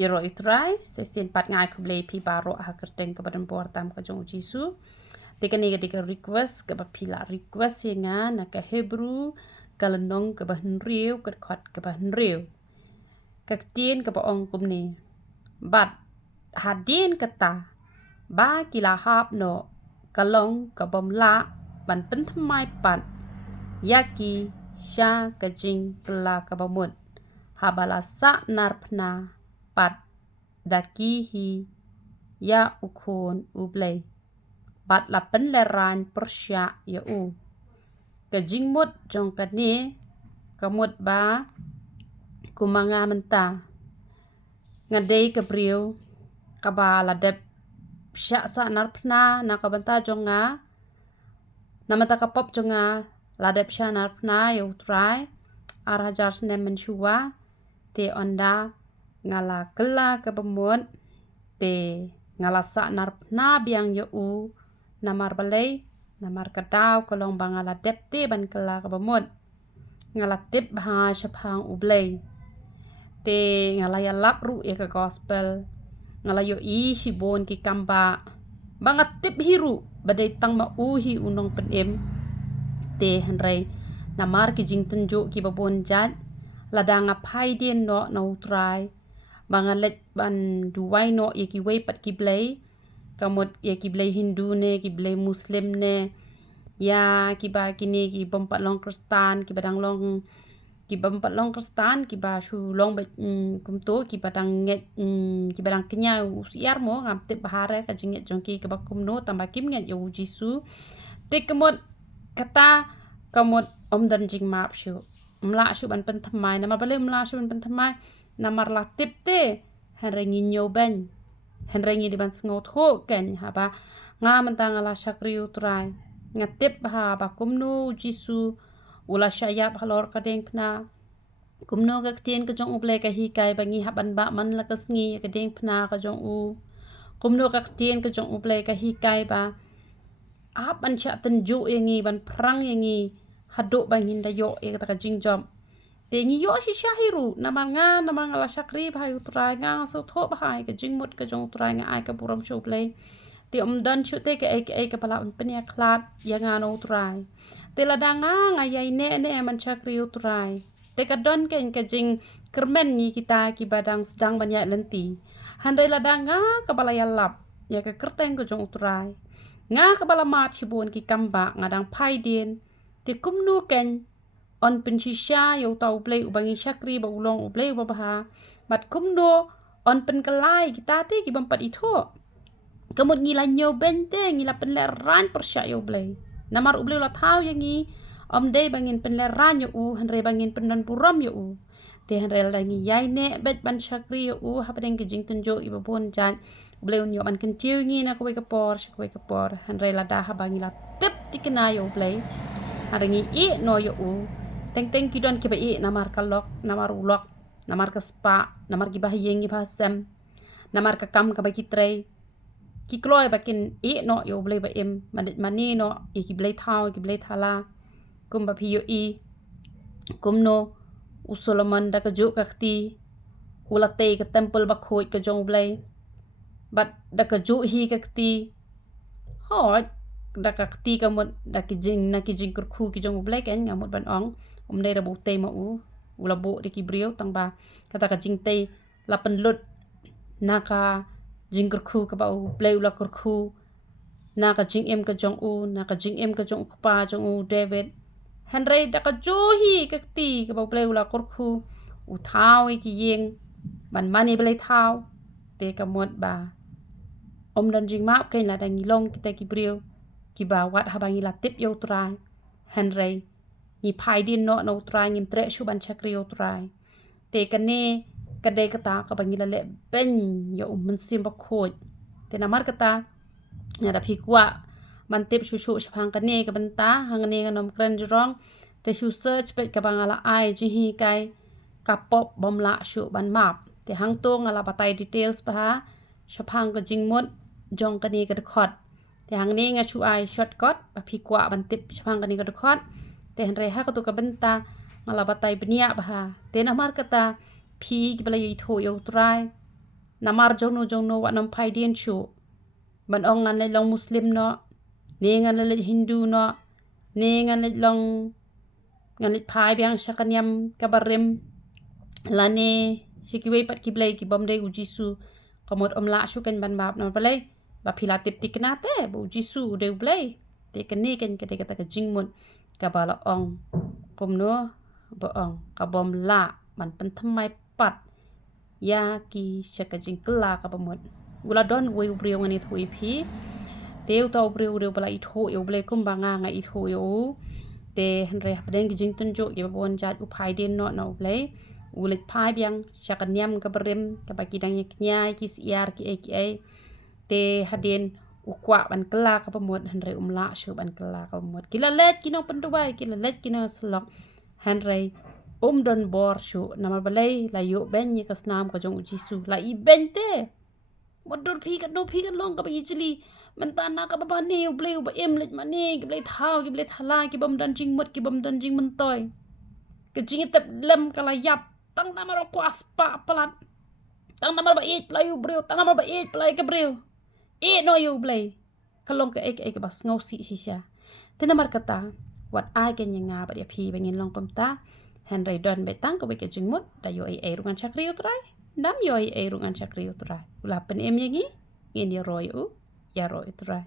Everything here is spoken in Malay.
Iro itrai sesin pat ngai kublei pi baro ha kerteng ke badan portam ke jong Jisu. Tika ni ketika request ke bapila request yenga na ke Hebrew kalenong ke bahan riu ke khot ke bahan riu. Ketien ke baong kumni. Bat hadin kata ba kila hap no kalong ke bomla ban pentamai pat yaki sha ke jing kela ke bamut. Habala sa narpna pat dakihi ya ukun ublay bat la penleran persya ya u kejingmut jong kani kamut ba kumanga menta ngadei kebriu kabala dep sya sa narpna na kabanta jonga namata kapop jonga ladep sya narpna ya utrai arhajar snem mensyua te onda ngala kela ke bemut te ngala sa narpna biang ya u namar balai namar kadau kolong bangala dep te ban kela ke bemut ngala tip bah syapang ublay te ngala ya lap ru ya ke gospel ngala yo i sibon ki kamba bangat tip hiru badai tang ma u hi unong penem te henrei namar ki jing tunjuk ki babon jat ladang apai dia no na utrai bangalet ban duwai no ye ki wei pat ki blai kamut ye ki blai Hindu ne ki blai Muslim ne ya ki ba kini ki bompat long Kristan ki badang long ki bompat long Kristan ki ba shu long ba kumto ki badang nget ki badang kenya usiar mo ngam tip bahare ka jinget jongki ke bakum no tambah kim nget yo Jisu te kamut kata kamut om dan jingmap shu mla shu ban pen thamai namar balai mla shu ban pen thamai namar la tip te henrengi nyoben henrengi di ban sngot ho ken haba nga mentang ala syakri utrai ngatip ha ba kumno Jisu ula syayap halor kadeng pna kumno ka ktien ka jong uble ka hikai bangi haban ba man la kasngi ka deng pna ka jong u kumno ka ktien ka jong uble ka hikai ba ap ban cha tenju yangi ban perang yangi haduk bangin da yo e ka jing job tengi yo si syahiru namanga namanga la syakri bhai utrai nga so tho bhai ka jingmut ka jong utrai nga ai ka buram shoplay ti dan chute ka ai ka pala penia klat yanga no utrai te ladanga nga yai ne man syakri utrai te ka don ken ka jing kermen ni kita ki badang sedang banyak lenti handai ladanga ka pala yalap ya ka kerteng ka jong utrai nga ka pala mat sibun ki kamba ngadang pai din ti kumnu ken on pensisya yo tau play ubangi syakri ba ulong ublay ubaha mat kumno on pen kelai kita te ki bampat itho kemut ngila nyo bente ngila penleran persya yo ublay namar ublay la thau yangi om dei bangin penleran yo u henre bangin pendan puram yo u te henre la ngi yai ne bet ban syakri yo u ha padeng ki jing tunjo ibabon jan ublay unyo ban kenciu ngi na kowe kapor henre la da ha bangila tip tikena yo ublay arengi I no yo u teng kidon ki ba I namar kalok namar ulok namar kaspa namar ki bahiyeng ki bahasem namar ka kam ka ba kitrei ki kloy bakin I no yo blai ba em manit mani no I ki blai thau ki blai thala kum ba phiyo I kum no usolaman da ka juk kakti ulate ka temple ba khoi ka jong blai bat da ka juk hi kakti hot da kakti kamut da ki jing kurkhu ki jong blai ken ngamut ban ong dei rabu te ma u ulabu di ki brio tang ba kata ka jing te la penlut naka jing kurkhu ka ba u blai ula kurkhu naka jing em ka jong u naka jing em ka jong pa jong u David henry da ka johi kakti ka ba blai ula kurkhu u thau ki yeng ban mani blai thau te kamut ba om dan jing map kain la dang long kita ki brio ki ba wat habangi la tip yo trai henry ni pai din no no trai ngim tre shu ban chakri yo trai te kane kadai kata ka bangi la le ben yo mun sim ba khoj te namar kata ya da phikwa man tip shu shapang kane ka banta hangane nganom kran jrong te shu search pe ka bangala ai ji hi kai ka pop bomla shu ban map te hang to ngala batai details pa shapang ka jingmut jong kane ka khot te hang ne nga chu ai shortcut ba phikwa ban tip shapang kane ka khot te henre ha ka tu ka benta ngala batai benia bah te namar kata phi ki bala yi tho yo trai namar jong no wat nam pai dien chu ban ong ngan le long muslim no ne ngan le hindu no ne ngan le long ngan le pai biang syakanyam kabarim lane shikiwe pat kiblai ki bom de ujisu komod om la shu kan ban bab na balai ba pilatip tikna te bu ujisu de blai te kene kan kete kata ka jingmun ka bala ong komno ba ong ka bom la man pen thamai pat ya ki shaka jingkla ka bamut ula don we ubriu ngani thui phi teu to ubriu ubriu bala itho eu blai kum banga nga itho eu te hanre padeng ki jing tunjo ki babon jat upai den no na blai ulit pai biang syakanyam ka berim ka bagi dang yaknya ki siar ki ai te haden ukwa ban kela ka pamut hanre umla shu ban kela ka pamut kila let kinong pendubai kila let kinong slok hanre don bor shu namal balai la yo ben ye kasnam ka jong jisu la I ben te modur phi kan long ka bagi jili mentana ka baba ne blai ba em let mane ki blai thau ki blai thala ki bom dan jing mut ki bom dan jing mentoy ke jing tep lem kala yap tang namar ko aspa pelat tang namar ba it playu breu tang namar ba it play ke breu no you blai kalong ke ek bas ngau si shisha te namar kata wat ai ke nyanga ba dia phi bengin long kom ta henry don betang ko ke jingmut da yo ai rungan chakri utrai nam yo ai rungan chakri utrai ula pen em yangi in ya roy u ya roy utrai